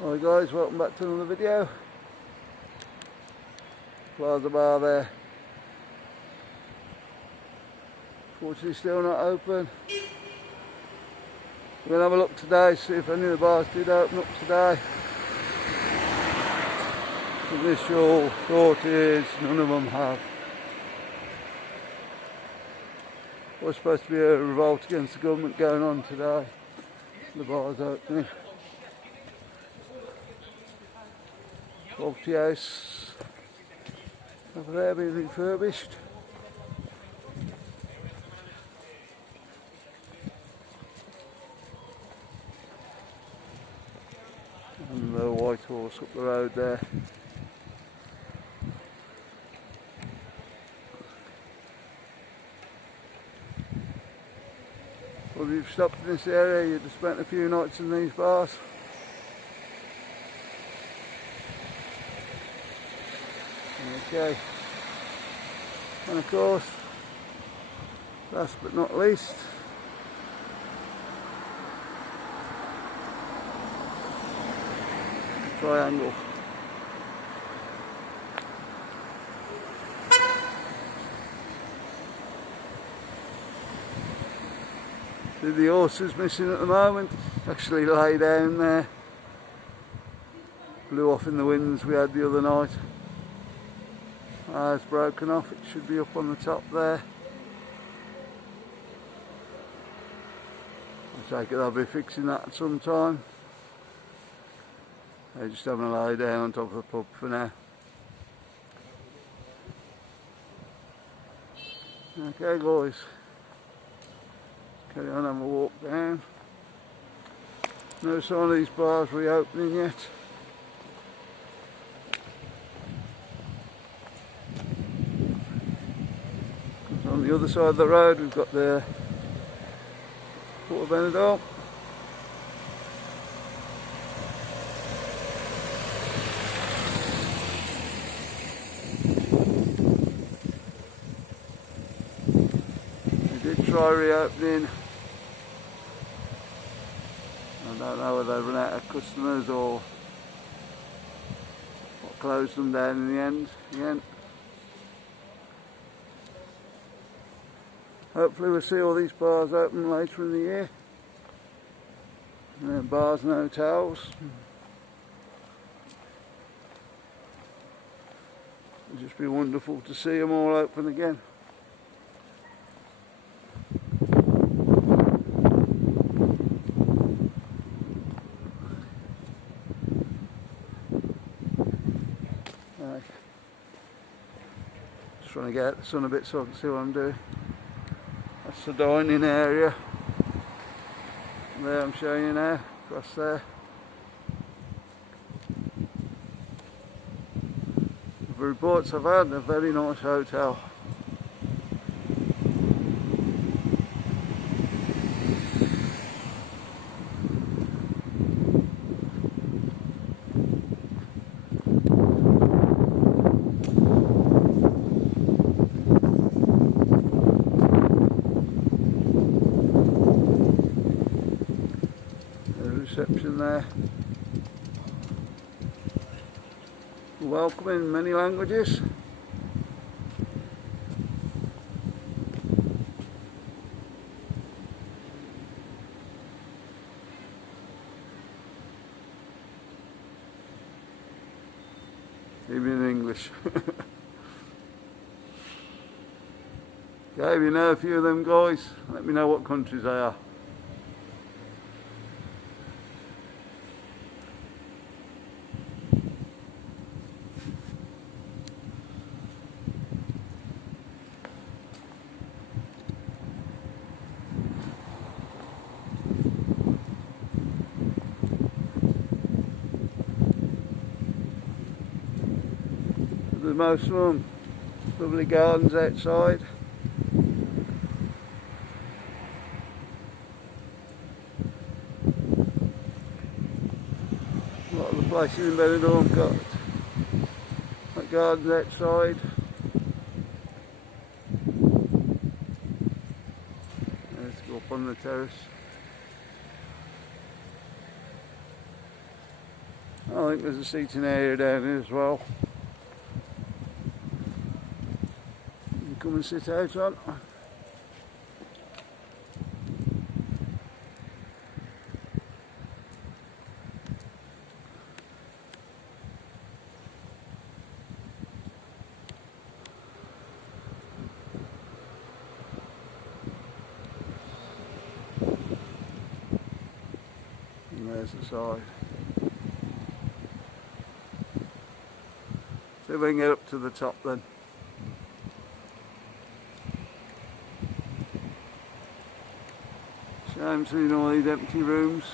Hi guys, welcome back to another video. Plaza Bar there. Fortunately still not open. We're going to have a look today, see if any of the bars did open up today. The initial thought is none of them have. There's supposed to be a revolt against the government going on today. The bar's opening. Property house over there being refurbished. And the White Horse up the road there. Well, if you've stopped in this area, you'd have spent a few nights in these bars. Okay, and of course, last but not least, the Triangle. See, the horse is missing at the moment, actually lay down there, blew off in the winds we had the other night. It's broken off, it should be up on the top there. I take it I'll be fixing that at some time. They're just having a lie down on top of the pub for now. Okay guys, carry on, have a walk down. No sign of these bars reopening yet. On the other side of the road we've got the Port of Benidorm. We did try reopening. I don't know whether they run out of customers or what closed them down in the end. Hopefully we'll see all these bars open later in the year. Bars and hotels. It'll just be wonderful to see them all open again. Just trying to get out the sun a bit so I can see what I'm doing. That's the dining area. There I'm showing you now, across there. The reports I've had, a very nice hotel. Reception there. Welcome in many languages. Even in English. Okay, if you know a few of them guys, let me know what countries they are. Most of them, lovely gardens outside. A lot of the places in Benidorm got gardens outside. Let's go up on the terrace. I think there's a seating area down here as well. You can come and sit out on. And there's the side. See if we can get up to the top then. Shame seeing all these empty rooms.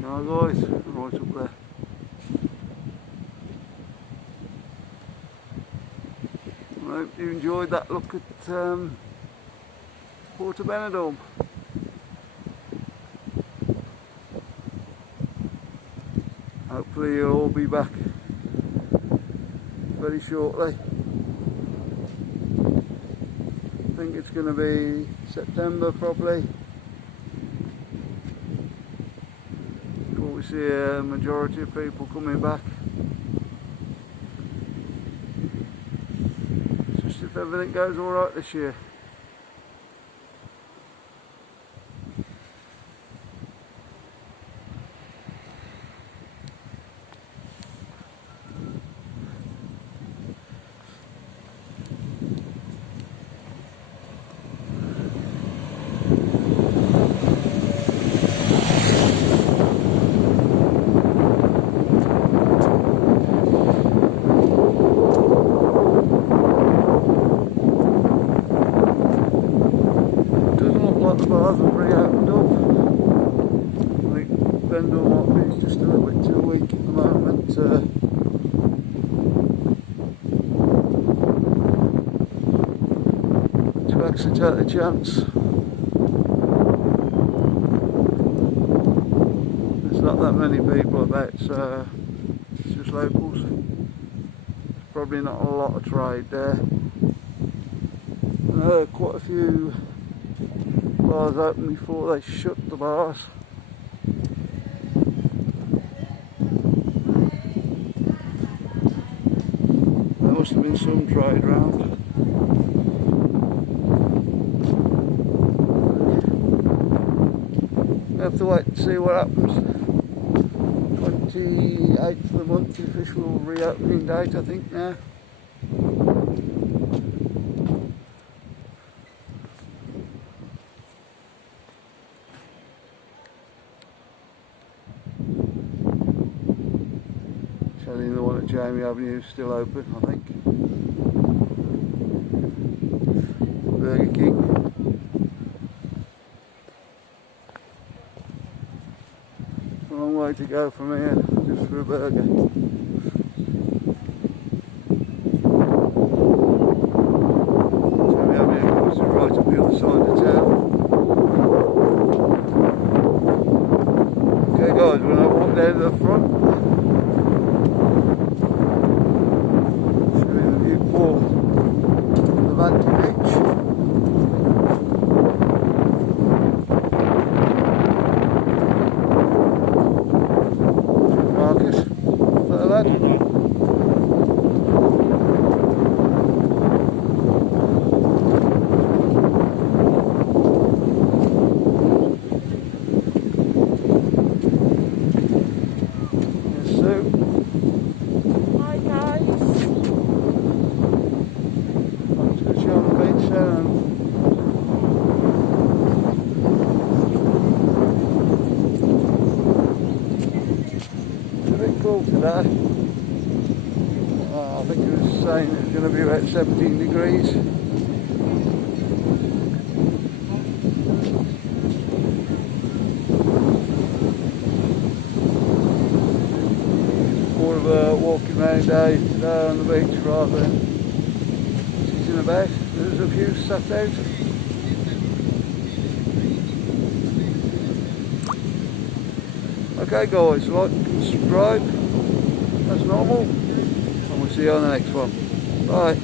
Now guys, right up there. I hope you enjoyed that look at Port of Benidorm. Hopefully you'll all be back very shortly. I think it's going to be September probably before we see a majority of people coming back. Just if everything goes alright this year. The bars have reopened up. I think Benidorm is just a little bit too weak at the moment to actually take a chance. There's not that many people about, so it's just locals. There's probably not a lot of trade there. Quite a few bars open before they shut the bars. There must have been some trade round. We have to wait and see what happens. 28th of the month, the official reopening date I think now. The one at Jamie Avenue is still open, I think. Burger King. A long way to go from here, just for a burger. Jamie Avenue is right up the other side of town. Okay guys, we're going to walk down to the front. Today. I think it was saying it's going to be about 17 degrees. More of a walking around day today on the beach rather than sitting about. There's a few sat out. Okay guys, like and subscribe as normal, and we'll see you on the next one. Bye.